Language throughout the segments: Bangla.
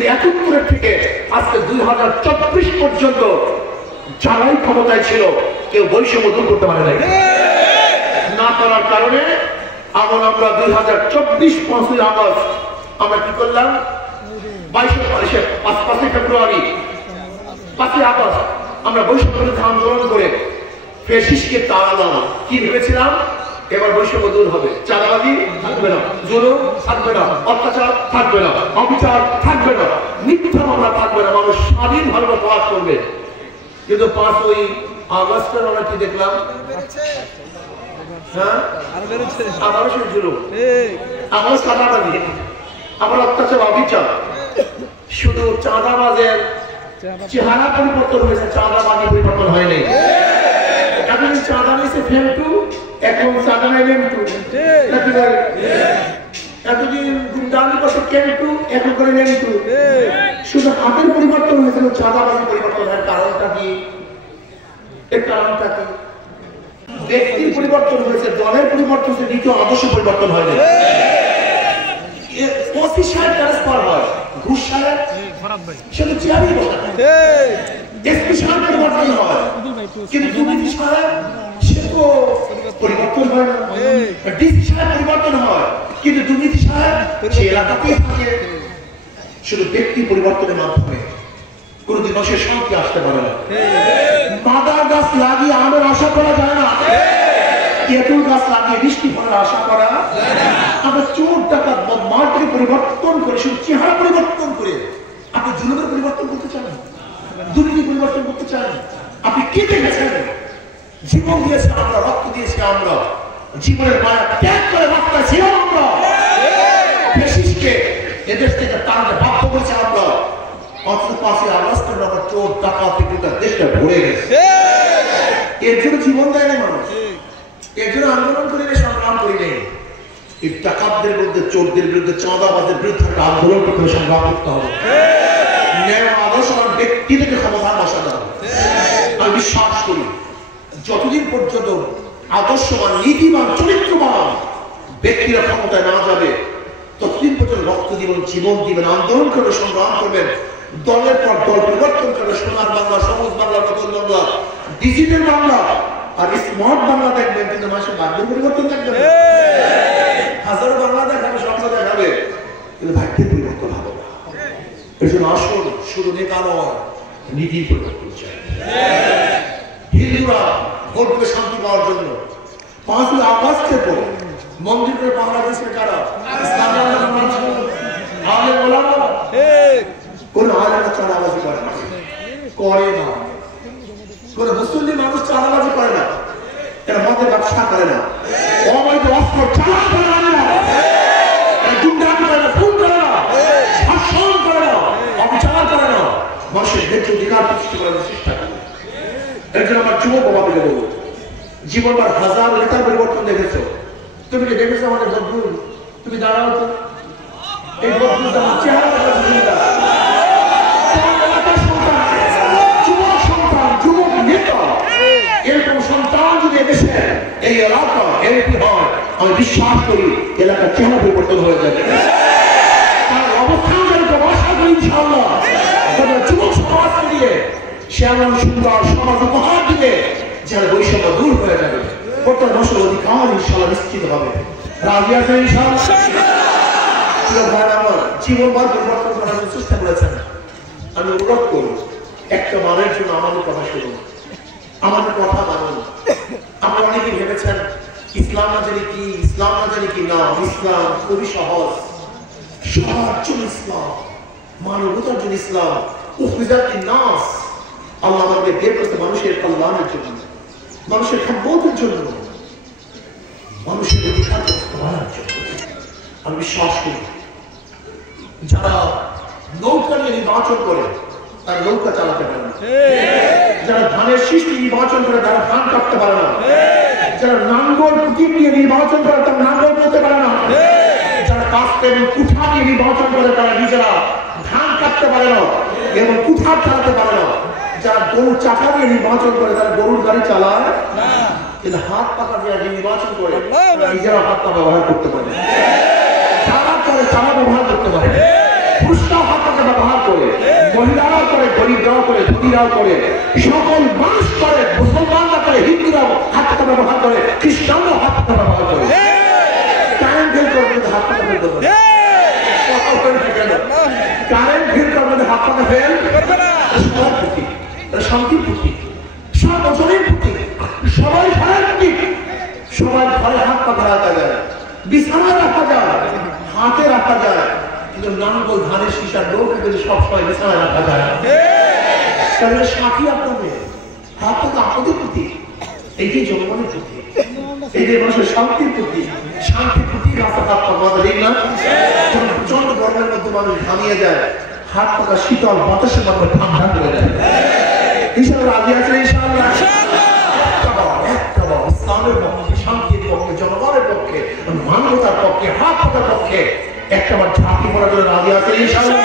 কিন্তু ৭১ থেকে আজকে ২০২৪ পর্যন্ত যারাই ক্ষমতায় ছিল কেউ বৈষম্য দূর করতে পারে নাই। না করার কারণে আমরা ২০২৪ ৫ই আগস্ট আমরা কি করলাম, ৫ই ফেব্রুয়ারি ৫ই আগস্ট আমরা বৈষম্য বিরোধী আন্দোলন করে ফ্যাসিস্টকে তাড়ালাম। কি ভেবেছিলাম, এবার বৈষম্য দূর হবে, চাঁদাবাজি থাকবে না, জুলুম থাকবে না, অত্যাচার থাকবে না, অবিচার থাকবে না, মিথ্যা মামলা থাকবে না, মানুষ স্বাধীনভাবে বসবাস করবে। কিন্তু ৫ই আগস্টের আমরা কি দেখলাম, হ্যাঁ আবারও সেই জুলুম, আবারও চাঁদাবাজি, আবার অত্যাচার, অবিচার। শুধু চাঁদাবাজের চেহারা পরিবর্তন হয়েছে, চাঁদাবাজি পরিবর্তন হয়নি। এতদিন চাঁদা নিয়েছে ফেমটু, এখন চাঁদা নাই লেমটু, এতদিন গুন্ডামি করছে কেমটু, এখন করে লেমটু। শুধু হাতের পরিবর্তন হয়েছিল, চাঁদাবাজি পরিবর্তন হয়। কারণটা কি? এর কারণটা কি? ব্যক্তির পরিবর্তন হয়েছে, দলের পরিবর্তন হয়েছে, দ্বিতীয় আদর্শ পরিবর্তন হয়নি। ওসি সাহেব ট্রান্সফার হয়, ঘুষ সাহেব সেটা চেয়ারই বলে, এসপি সাহেব পরিবর্তন হয়, কিন্তু দুর্নীতি সাহেব সে তো পরিবর্তন হয় না। ডিসি সাহেব পরিবর্তন হয়, কিন্তু দুর্নীতি সাহেব সে এলাকাতেই থাকে। শুধু ব্যক্তি পরিবর্তনের মাধ্যমে কোনদিন মানুষের শান্তি আসতে পারে না। মাদার গাছ লাগিয়ে আমের আশা করা যায় না, তেঁতুল গাছ লাগিয়ে বৃষ্টি ফলের আশা করা যায় না। আমরা চোর ডাকাত বদমাশকে পরিবর্তন করে, শুধু চেহারা পরিবর্তন করে আপনি জুলুমের পরিবর্তন করতে চান, দুর্নীতি পরিবর্তন করতে চান? আপনি কি দেখেছেন? জীবন দিয়েছে আমরা, রক্ত দিয়েছে আমরা, জীবনের মায়া ত্যাগ করে রাস্তায় ছিলাম আমরা, ফ্যাসিস্টকে এদেশ থেকে তাড়াতে বাধ্য করেছে আমরা। অথচ ৫ই আগস্টের আমরা চোর ডাকাত থেকে দেশটা ভরে গেছে। এর জন্য জীবন দেয় না মানুষ, এর জন্য আন্দোলন করি না, সংগ্রাম করি নেই। এই ডাকাতদের বিরুদ্ধে, চোরদের বিরুদ্ধে, চাঁদাবাজের বিরুদ্ধে একটা আন্দোলন করতে হবে, সংগ্রাম করতে হবে। ন্যায় আদর্শ আমার ব্যক্তিদেরকে ক্ষমতা বসাতে হবে। আমি বিশ্বাস করি যতদিন পর্যন্ত আদর্শবান, নীতিবান, চরিত্রবান ব্যক্তিরা ক্ষমতায় না যাবে, ততদিন পর্যন্ত রক্ত দিবেন, জীবন দিবেন, আন্দোলন করবে, সংগ্রাম করবেন, দলের পর দল পরিবর্তন করবে। সোনার বাংলা, সবুজ বাংলা, নতুন বাংলা, ডিজিটাল বাংলা আর স্মার্ট বাংলা দেখবেন, কিন্তু মানুষের ভাগ্যের পরিবর্তন দেখবেন। হাজারো বাংলা দেখাবে, স্বপ্ন দেখাবে, কিন্তু ভাগ্যের পরিবর্তন হবে না। এর জন্য আসল শুধু নেতা নয়, নীতির পরিবর্তন চাই। হিন্দুরা ভোট দেবে শান্তি পাওয়ার জন্য। ৫ই আগস্টের পরে মন্দির করে পাহারা দিয়েছে কারা? কোন আলেমরা চাঁদাবাজি করে না, করে না। কোন মুসলিম মানুষ চাঁদাবাজি করে না, এরা মদের ব্যবসা করে না, অবৈধ অস্ত্র চালান করে না, গুন্ডামি করে না, খুন করে না, ধর্ষণ করে না, অবিচার করে না, মানুষের ন্যায্য অধিকার প্রতিষ্ঠা করার চেষ্টা করে। এর জন্য আমার যুবক বাবাকে বলবো, জীবনবার হাজার নেতার পরিবর্তন দেখেছো, তুমি কি দেখেছো আমাদের বদরুল? তুমি দাঁড়াও তো, এই বদরুল আমার চেহারা চিন্তা, যুবক সন্তান, যুবক নেতা, এরকম সন্তান যদি এদেশে এই এলাকা এরকম হয়, আমি বিশ্বাস করি এলাকার চেহারা পরিবর্তন হয়ে যাবে। তার অবস্থান যেরকম আশা করি ইনশাআল্লাহ যুবক সমাজকে দিয়ে সে এমন সুন্দর সমাজ উপহার দিবে যার বৈষম্য দূর হয়ে যাবে, প্রত্যেক মানুষের অধিকার ইনশাআল্লাহ নিশ্চিত হবে। রাজি আছেন ইনশাআল্লাহ? আমার জীবনবার পরিবর্তন করার চেষ্টা করেছেন। আমি অনুরোধ করব, একটা মানের জন্য আমাদের কথা শুনুন, আমাদের কথা মানুন। আমরা অনেকে ভেবেছেন ইসলাম না জানি কি, ইসলাম না জানি কি। না, ইসলাম খুবই সহজ। সবার জন্য ইসলাম, মানবতার জন্য ইসলাম। নাস, আল্লাহ আমাদের বের করতে মানুষের কল্যাণের জন্য, মানুষের সম্পদের জন্য, মানুষের অধিকার করার জন্য। আমি বিশ্বাস করি যারা নৌকা নিয়ে নির্বাচন করে তারা নৌকা চালাতে পারে না, যারা ধানের শীষ নিয়ে নির্বাচন করে তারা ধান কাটতে পারে না, যারা নাঙ্গল কুটি নিয়ে নির্বাচন করে তারা নাঙ্গল করতে পারে না, যারা কাস্তে এবং কুঠা নিয়ে নির্বাচন করে তারা নিজেরা ধান কাটতে পারে না এবং কুঠার চালাতে পারে না, যারা গরুর চাকা দিয়ে নির্বাচন করে তারা গরুর গাড়ি চালায় না, কিন্তু হাত পাকা দিয়ে নির্বাচন করে নিজেরা হাত পা ব্যবহার করতে পারে, চালা করে চালা ব্যবহার করতে পারে, ফুসকা হাত পাকা ব্যবহার ঘেরাও করে, সকল বাস করে, মুসলমানরা করে, হিন্দুরা হাত পাখা ব্যবহার করে, খ্রিস্টানরা হাত পাখা ব্যবহার করে। কারেন্ট ফেল করবে হাত পাখা ফেল করবে, কারেন্ট ফেল করবে হাত পাখা ফেল করবে না। সবার প্রতি শান্তির প্রতি, সর্বজনের প্রতি, সবাই ঘরের প্রতি, সবাই ঘরে হাত পাখা রাখা যায়, বিছানা রাখা যায়, হাতে রাখা যায়, কিন্তু নাঙ্গল ধানের শীষার লোক যদি সবসময় বিছানা রাখা যায় তাহলে সাথী আপনাদের হাত পাখা আপনাদের প্রতি, এই যে জনগণের প্রতি, এই যে মানুষের শান্তির প্রতি, শান্তির প্রতি রাস্তা হাত পাখা দেখ না। প্রচন্ড গরমের মধ্যে মানুষ ঘামিয়ে যায়, হাত পাখা শীতল বাতাসের মধ্যে ঠান্ডা করে দেয়। ইনশাআল্লাহ রাজি আছেন? ইনশাআল্লাহ ইসলামের পক্ষে, শান্তির পক্ষে, জনগণের পক্ষে, মানবতার পক্ষে, হাত পাখার পক্ষে একটাবার ঝাঁপি পড়ার জন্য রাজি আছেন? ইনশাআল্লাহ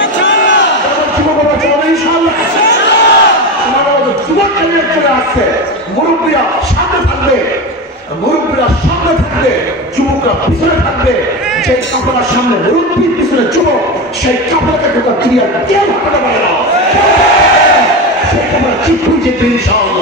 যুবকরা চলবে ইনশাআল্লাহ। যুবক চলে আসছে, মুরব্বীরা সামনে থাকবে, মুরব্বীরা সামনে থাকবে, যুবকরা পিছনে থাকবে। যে কাপড়ার সামনে মুরব্বীর পিছনে যুবক, সেই কাপড়কে ক্রিয়া কেউ হাঁটাতে পারে না, সেই কাপড় চিঠি যেতে ইনশাআল্লাহ।